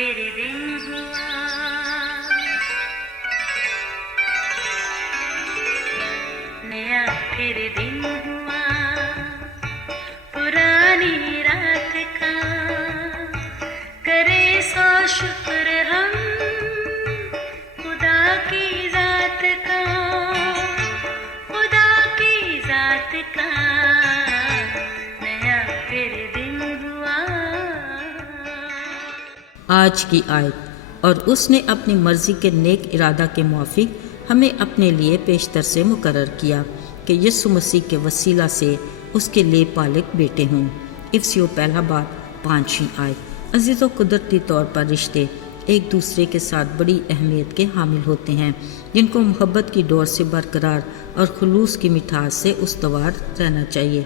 फिर दिन हुआ, नया फिर दिन हुआ, पुरानी रात का करे सो शुक्र हम खुदा की जात का, खुदा की जात का नया फिर दिन हुआ। आज की आयत, और उसने अपनी मर्जी के नेक इरादा के मुआफिक हमें अपने लिए पेशतर से मुकर्रर किया कि यीशु मसीह के वसीला से उसके लिए पालक बेटे हों। इफ्सियों पहला बाब 5वीं आयत। अजीज़ों, कुदरती तौर पर रिश्ते एक दूसरे के साथ बड़ी अहमियत के हामिल होते हैं, जिनको मोहब्बत की डोर से बरकरार और खुलूस की मिठास से उस्तवार रहना चाहिए।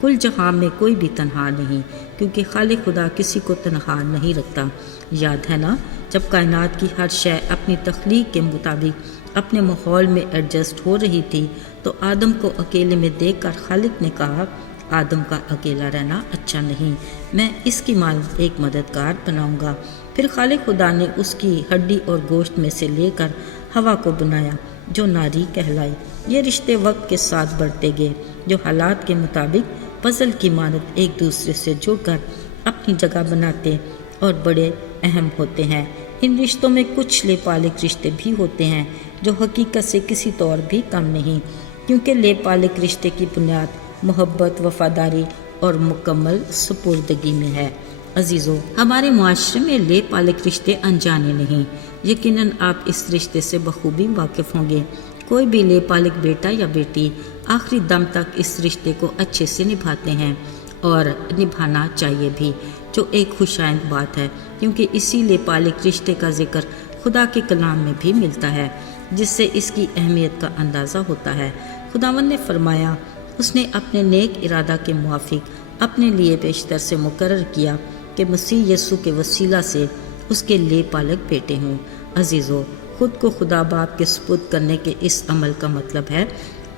कुल जहां में कोई भी तन्हा नहीं, क्योंकि खालिक खुदा किसी को तन्हा नहीं रखता। याद है ना, जब कायनात की हर शय अपनी तख्लीक के मुताबिक अपने माहौल में एडजस्ट हो रही थी, तो आदम को अकेले में देखकर खालिक ने कहा, आदम का अकेला रहना अच्छा नहीं, मैं इसकी मानद एक मददगार बनाऊंगा। फिर खालिक खुदा ने उसकी हड्डी और गोश्त में से लेकर हवा को बनाया, जो नारी कहलाई। ये रिश्ते वक्त के साथ बढ़ते गए, जो हालात के मुताबिक पजल की मानद एक दूसरे से जुड़कर अपनी जगह बनाते और बड़े अहम होते हैं। इन रिश्तों में कुछ लेपालिक रिश्ते भी होते हैं, जो हकीकत से किसी तौर भी कम नहीं, क्योंकि लेपालिक रिश्ते की बुनियाद मोहब्बत, वफादारी और मुकम्मल सुपुर्दगी में है। अजीज़ों, हमारे मुआशरे में लेपालिक रिश्ते अनजाने नहीं। यकीनन आप इस रिश्ते से बखूबी वाकिफ़ होंगे। कोई भी लेपालिक बेटा या बेटी आखिरी दम तक इस रिश्ते को अच्छे से निभाते हैं, और निभाना चाहिए भी, जो एक खुशाइंद बात है, क्योंकि इसी लेपालिक रिश्ते का जिक्र खुदा के कलाम में भी मिलता है, जिससे इसकी अहमियत का अंदाज़ा होता है। खुदावंद ने फरमाया, उसने अपने नेक इरादा के मुआफिक अपने लिए पेशतर से मुकर्रर किया कि मसीह यीशु के वसीला से उसके लेपालक बेटे हों। अजीज़ों, खुद को खुदा बाप के सुपुर्द करने के इस अमल का मतलब है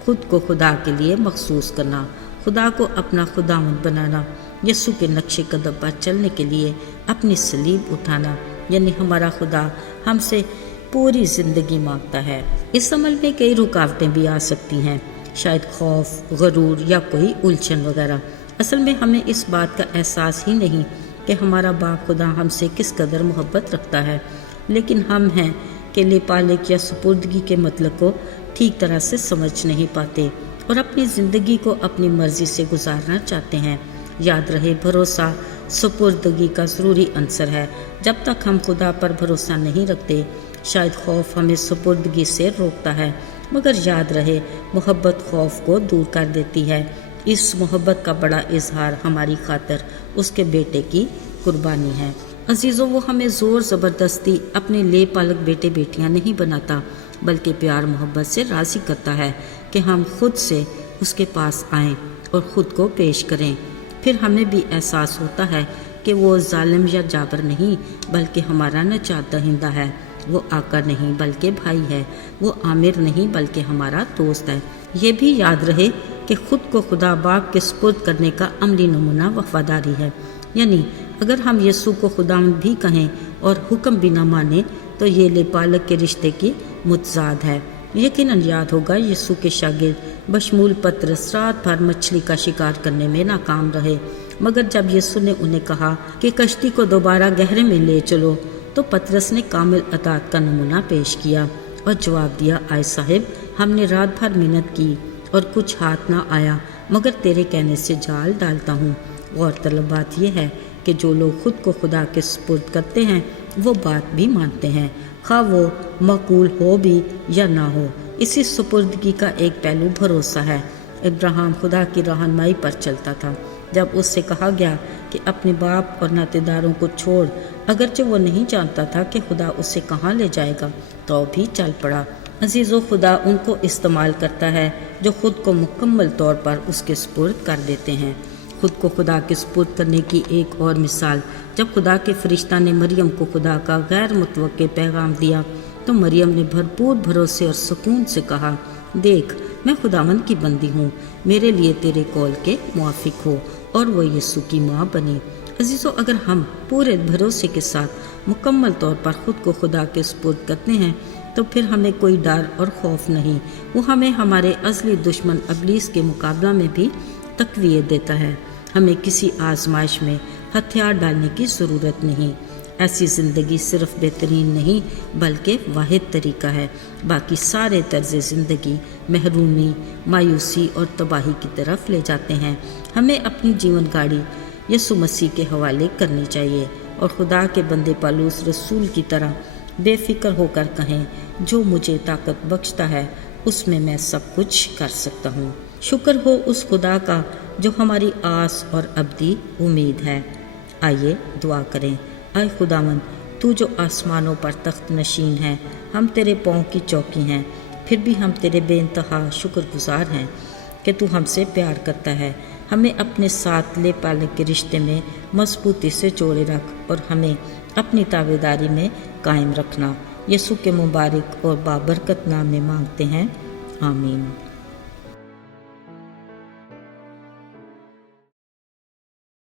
खुद को खुदा के लिए मखसूस करना, खुदा को अपना खुदावंद बनाना, यीशु के नक्शे कदम पर चलने के लिए अपनी सलीब उठाना, यानी हमारा खुदा हमसे पूरी ज़िंदगी मांगता है। इस अमल में कई रुकावटें भी आ सकती हैं, शायद खौफ, गरूर या कोई उलझन वगैरह। असल में हमें इस बात का एहसास ही नहीं कि हमारा बाप खुदा हमसे किस कदर मोहब्बत रखता है, लेकिन हम हैं कि लेपालिक या सुपुर्दगी के मतलब को ठीक तरह से समझ नहीं पाते और अपनी ज़िंदगी को अपनी मर्ज़ी से गुजारना चाहते हैं। याद रहे, भरोसा सुपुर्दगी का ज़रूरी अंसर है। जब तक हम खुदा पर भरोसा नहीं रखते, शायद खौफ हमें सुपुर्दगी से रोकता है, मगर याद रहे, मोहब्बत खौफ को दूर कर देती है। इस मोहब्बत का बड़ा इजहार हमारी खातिर उसके बेटे की कुर्बानी है। अजीज़ों, वो हमें ज़ोर ज़बरदस्ती अपने लेपालक बेटे बेटियां नहीं बनाता, बल्कि प्यार मोहब्बत से राज़ी करता है कि हम खुद से उसके पास आएं और ख़ुद को पेश करें। फिर हमें भी एहसास होता है कि वो जालिम या जाबर नहीं, बल्कि हमारा नजात दहिंदा है। वो आका नहीं बल्कि भाई है, वो आमिर नहीं बल्कि हमारा दोस्त है। ये भी याद रहे कि खुद को खुदा बाप के सुपुर्द करने का अमली नमूना वफादारी है। यानी अगर हम यीशु को खुदावंद भी कहें और हुक्म भी न माने, तो ये लेपालक के रिश्ते की मुतजाद है। यकीनन याद होगा, यीशु के शागिर्द बशमूल पतरस रात भर मछली का शिकार करने में नाकाम रहे, मगर जब यीशु ने उन्हें कहा कि कश्ती को दोबारा गहरे में ले चलो, तो पतरस ने कामिल अतात का नमूना पेश किया और जवाब दिया, आए साहिब, हमने रात भर मेहनत की और कुछ हाथ ना आया, मगर तेरे कहने से जाल डालता हूँ। गौरतलब बात यह है कि जो लोग खुद को खुदा के सुपुर्द करते हैं, वो बात भी मानते हैं, खा वो मकबूल हो भी या ना हो। इसी सुपुर्दगी का एक पहलू भरोसा है। इब्राहिम खुदा की रहनुमाई पर चलता था। जब उससे कहा गया कि अपने बाप और नातेदारों को छोड़, अगरचे वो नहीं जानता था कि खुदा उसे कहाँ ले जाएगा, तो भी चल पड़ा। अजीज़ों, खुदा उनको इस्तेमाल करता है जो खुद को मुकम्मल तौर पर उसके सुपुर्द कर देते हैं। खुद को खुदा के सुपुर्द करने की एक और मिसाल, जब खुदा के फरिश्ता ने मरियम को खुदा का गैर मुतवक्के पैगाम दिया, तो मरियम ने भरपूर भरोसे और सुकून से कहा, देख, मैं खुदावंद की बंदी हूँ, मेरे लिए तेरे कौल के मुआफिक हो, और वो यीशु की माँ बनी। अजीज़ों, अगर हम पूरे भरोसे के साथ مکمل طور پر خود کو خدا کے سپرد کرتے ہیں تو پھر ہمیں کوئی ڈر اور خوف نہیں۔ وہ ہمیں ہمارے ازلی دشمن ابلیس کے مقابلہ میں بھی تقویت دیتا ہے۔ ہمیں کسی آزمائش میں ہتھیار ڈالنے کی ضرورت نہیں۔ ایسی زندگی صرف بہترین نہیں بلکہ واحد طریقہ ہے۔ باقی سارے طرز زندگی محرومی، مایوسی اور تباہی کی طرف لے جاتے ہیں۔ ہمیں اپنی جیون گاڑی یسوع مسیح کے حوالے کرنی چاہیے اور خدا کے بندے پالوس رسول کی طرح بے فکر ہو کر کہیں، جو مجھے طاقت بخشتا ہے اس میں سب کچھ کر سکتا ہوں۔ شکر ہو اس خدا کا جو ہماری آس اور ابدی امید ہے۔ آئیے دعا کریں۔ اے خداوند، تو جو آسمانوں پر تخت نشین ہے، ہم تیرے پاؤں کی چوکی ہیں، پھر بھی ہم تیرے بے انتہا شکر گزار ہیں کہ تو ہم سے پیار کرتا ہے۔ ہمیں اپنے ساتھ لے پالک کے رشتے میں مضبوطی سے جوڑے رکھ اور ہمیں اپنی تابعداری میں قائم رکھنا۔ یسوع کے مبارک اور بابرکت نام میں مانگتے ہیں، آمین۔